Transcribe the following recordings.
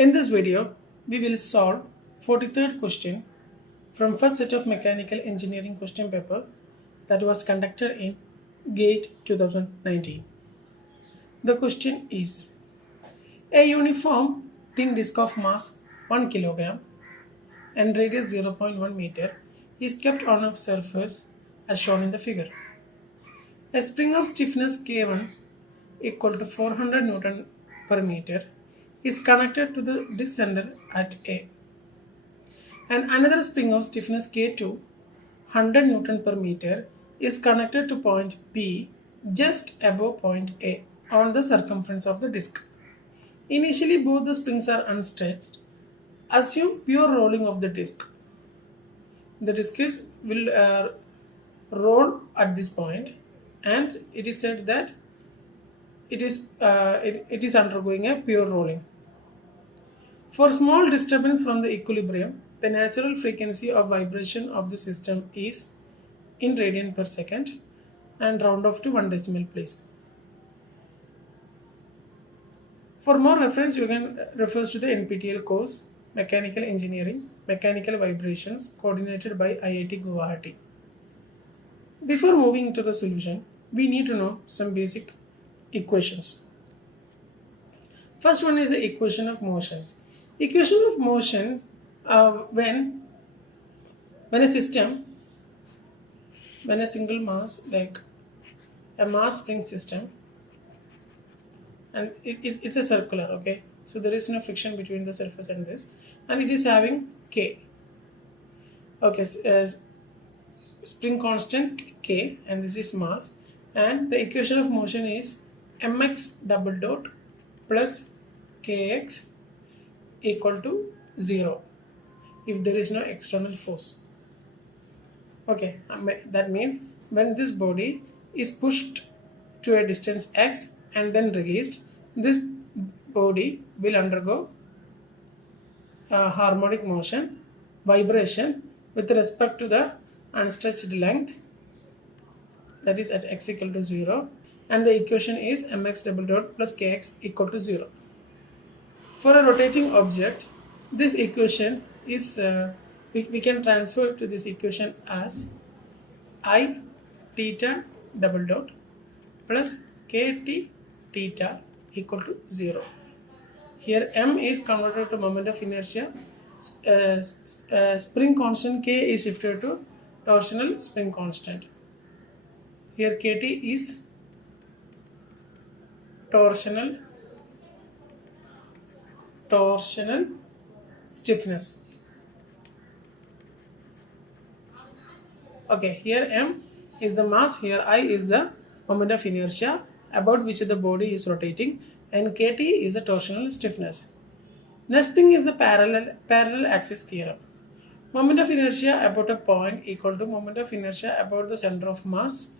In this video, we will solve 43rd question from first set of mechanical engineering question paper that was conducted in GATE 2019. The question is, a uniform thin disk of mass 1 kilogram and radius 0.1 meter is kept on a surface as shown in the figure. A spring of stiffness K1 equal to 400 Newton per meter is connected to the disk center at A. And another spring of stiffness K2, 100 Newton per meter, is connected to point B just above point A on the circumference of the disk. Initially, both the springs are unstretched. Assume pure rolling of the disk. The disk will roll at this point, and it is said that it is undergoing a pure rolling. For small disturbance from the equilibrium, the natural frequency of vibration of the system is in radian per second, and round off to 1 decimal place. For more reference, you can refer to the NPTEL course Mechanical Engineering, Mechanical Vibrations, coordinated by IIT Guwahati. Before moving to the solution, we need to know some basic equations. First one is the equation of motions. Equation of motion when a system, when a single mass, like a mass spring system, and it's a circular, okay, so there is no friction between the surface and this, and it is having K, okay, spring constant K, and this is mass, and the equation of motion is mx double dot plus kx equal to 0 if there is no external force. Okay, that means when this body is pushed to a distance x and then released, this body will undergo harmonic motion, vibration with respect to the unstretched length, that is at x equal to 0, and the equation is mx double dot plus kx equal to 0. For a rotating object, this equation is we can transfer to this equation as I theta double dot plus kt theta equal to 0. Here m is converted to moment of inertia. Spring constant k is shifted to torsional spring constant. Here kt is torsional stiffness. Okay, here m is the mass, here I is the moment of inertia about which the body is rotating, and kt is the torsional stiffness. Next thing is the parallel axis theorem. Moment of inertia about a point equal to moment of inertia about the center of mass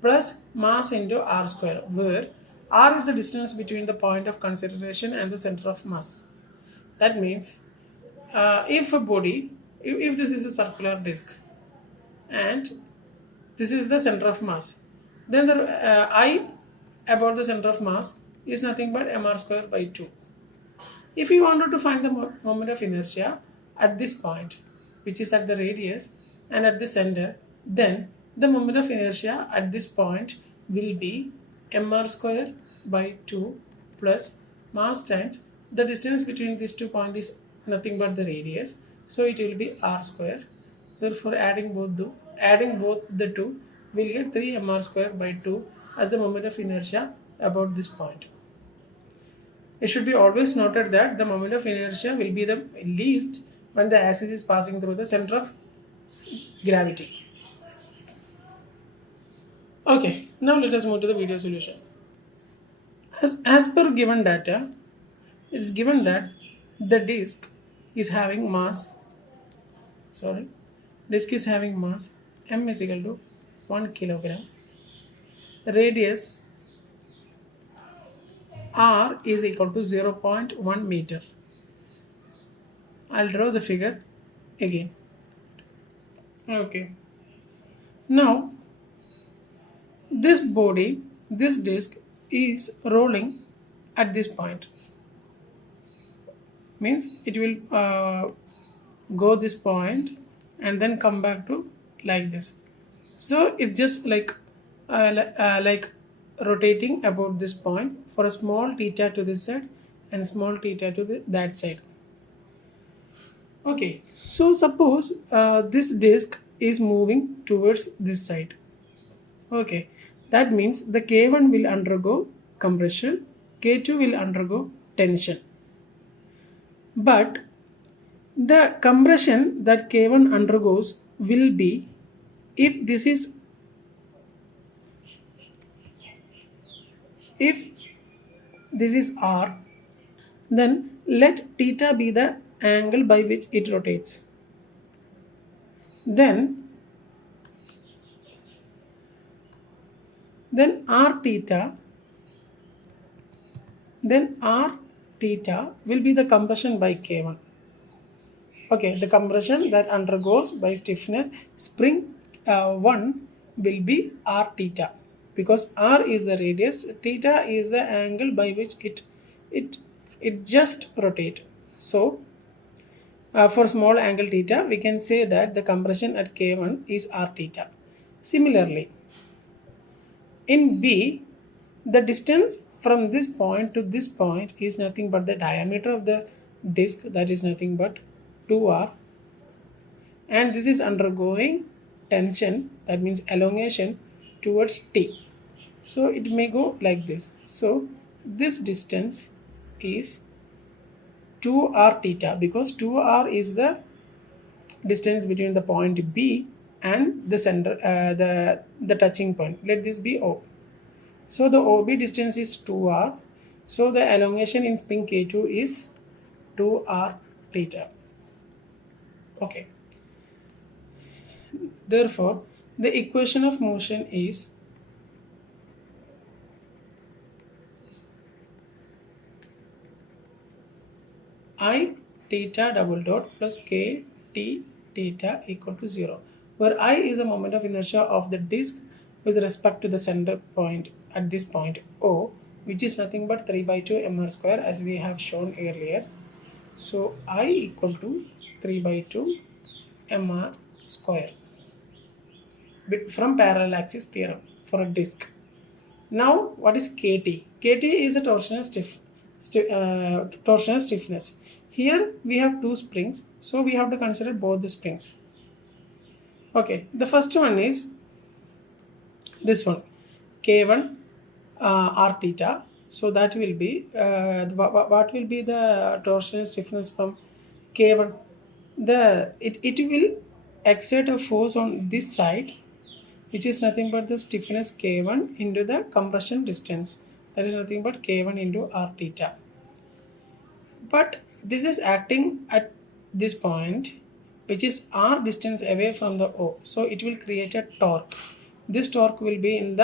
plus mass into r square, where r is the distance between the point of consideration and the center of mass. That means if a body, if this is a circular disk and this is the center of mass, then the I about the center of mass is nothing but mr square by 2. If we wanted to find the moment of inertia at this point, which is at the radius and at the center, then the moment of inertia at this point will be mr square by 2 plus mass times the distance between these 2 points is nothing but the radius, so it will be r square. Therefore, adding both the two, we'll get 3 mr square by 2 as the moment of inertia about this point. It should be always noted that the moment of inertia will be the least when the axis is passing through the center of gravity. Okay, now let us move to the video solution. As per given data, it is given that the disk is having mass m is equal to 1 kilogram, radius r is equal to 0.1 meter. I'll draw the figure again. Okay, now this disk is rolling at this point. means it will go this point and then come back to like this. So it just like rotating about this point for a small theta to this side and small theta to that side. Okay, so suppose this disk is moving towards this side. Okay, that means the K1 will undergo compression, K2 will undergo tension. But the compression that K1 undergoes will be, if this is, if this is R, then let theta be the angle by which it rotates. Then R theta, will be the compression by K1. Okay, the compression that undergoes by stiffness spring 1 will be R theta, because R is the radius, theta is the angle by which it it just rotate. So for small angle theta, we can say that the compression at K1 is R theta. Similarly, in B, the distance from this point to this point is nothing but the diameter of the disk, that is nothing but 2R, and this is undergoing tension, that means elongation towards T. So it may go like this. So this distance is 2R theta, because 2R is the distance between the point B and the center, the touching point. Let this be O. So the OB distance is 2R. So the elongation in spring K2 is 2R theta. Okay. Therefore, the equation of motion is I theta double dot plus K T theta equal to 0, where I is the moment of inertia of the disk with respect to the center point at this point O, which is nothing but 3 by 2 mr square, as we have shown earlier. So I equal to 3 by 2 mr square from parallel axis theorem for a disk. Now what is KT? KT is a torsional stiffness. Here we have two springs, so we have to consider both the springs. Okay, the first one is this one, K1 R theta. So that will be what will be the torsional stiffness from K1? It will exert a force on this side, which is nothing but the stiffness K1 into the compression distance, that is nothing but K1 into R theta. But this is acting at this point, which is R distance away from the O, so it will create a torque. This torque will be in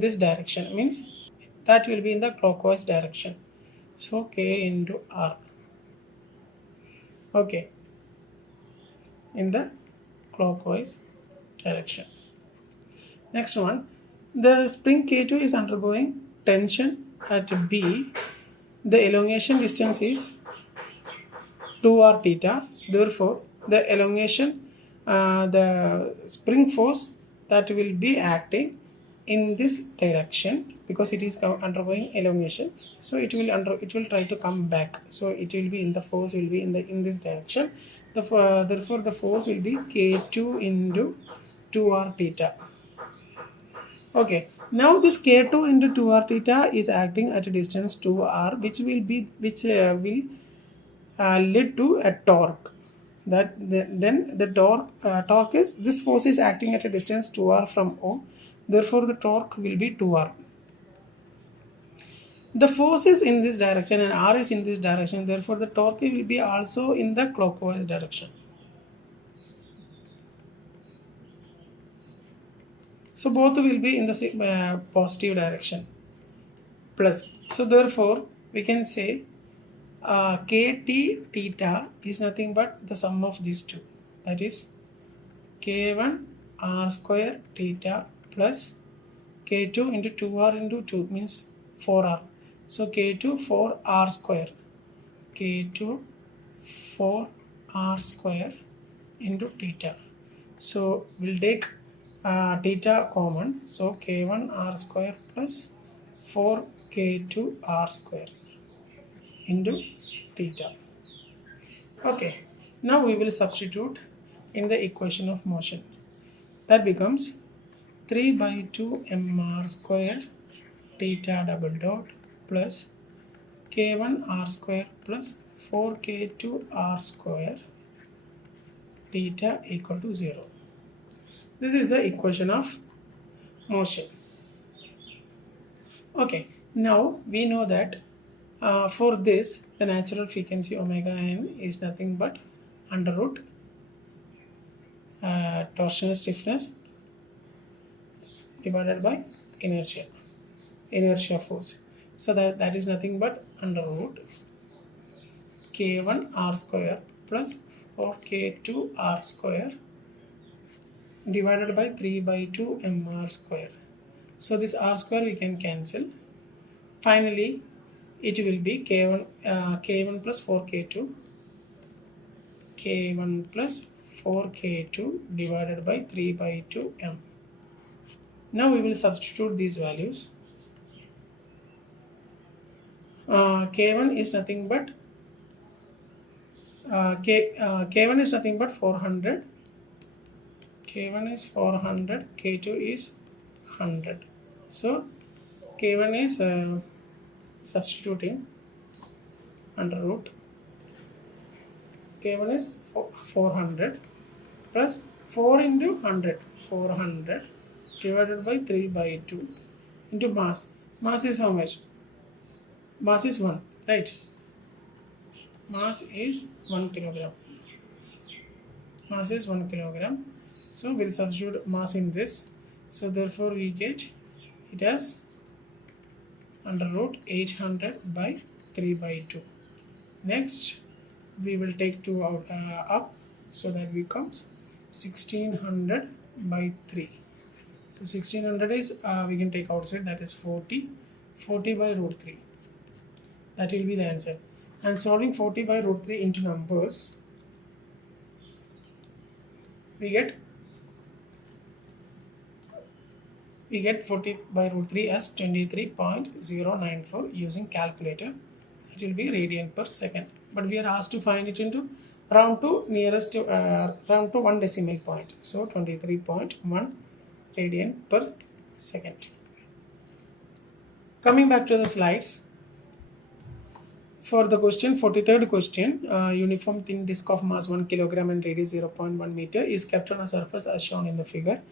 this direction, means that will be in the clockwise direction. So K into R. Okay, in the clockwise direction. Next one, the spring K2 is undergoing tension at B. The elongation distance is 2R theta. Therefore, the elongation, the spring force that will be acting in this direction, because it is undergoing elongation, so it will try to come back. So it will be in the force will be in this direction. Therefore, the force will be K2 into 2R theta. Okay, now this K2 into 2R theta is acting at a distance 2R, which will lead to a torque. Then the torque is, this force is acting at a distance 2R from O. Therefore, the torque will be 2R. The force is in this direction and R is in this direction. Therefore, the torque will be also in the clockwise direction. So both will be in the same positive direction. Plus. So therefore, we can say KT theta is nothing but the sum of these two. That is K1 R square theta plus K2 into 2R into 2 means 4R. So K2 4R square. K2 4r square into theta. So we'll take theta common. So K1 r square plus 4 K2 r square into theta. Okay, now we will substitute in the equation of motion. That becomes 3 by 2 mr square theta double dot plus K1 r square plus 4 K2 r square theta equal to 0. This is the equation of motion. Okay, now we know that for this the natural frequency omega n is nothing but under root torsional stiffness divided by inertia force. So that is nothing but under root K1 r square plus 4 K2 r square divided by 3 by 2 mr square. So this r square we can cancel. Finally, it will be K1 plus 4K2 K1 plus 4K2 divided by 3 by 2 m. Now we will substitute these values. K1 is nothing but K1 is nothing but 400. K1 is 400. K2 is 100. So K1 is substituting under root K1 is 400 plus 4 into 100 400 divided by 3 by 2 into mass. Mass is how much? Mass is 1, right? Mass is 1 kilogram. Mass is 1 kilogram. So we'll substitute mass in this. So therefore we get it as under root 800 by 3 by 2. Next we will take 2 out up, so that becomes 1600 by 3. So 1600 is we can take outside, that is 40 by root 3. That will be the answer. And solving 40 by root 3 into numbers, we get 40 by root 3 as 23.094 using calculator. It will be radian per second. But we are asked to find it into round to nearest round to 1 decimal point. So 23.1 radian per second. Coming back to the slides. For the question, 43rd question, uniform thin disc of mass 1 kilogram and radius 0.1 meter is kept on a surface as shown in the figure.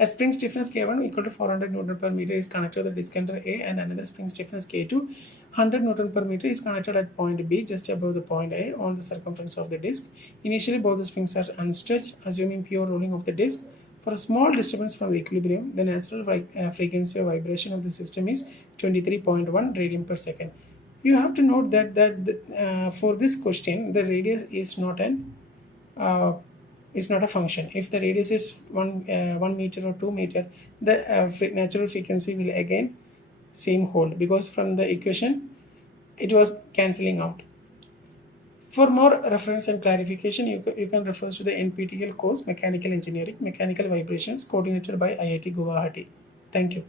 A spring stiffness K1 equal to 400 Newton per meter is connected to the disc under A, and another spring stiffness K2 100 Newton per meter is connected at point B just above the point A on the circumference of the disc. Initially both the springs are unstretched, assuming pure rolling of the disc. For a small disturbance from the equilibrium, the natural frequency of vibration of the system is 23.1 radian per second. You have to note that for this question, the radius is not a function. If the radius is 1 meter or 2 meter, the natural frequency will again same hold, because from the equation it was cancelling out. For more reference and clarification, you can refer to the NPTEL course Mechanical Engineering, Mechanical Vibrations, coordinated by IIT Guwahati. Thank you.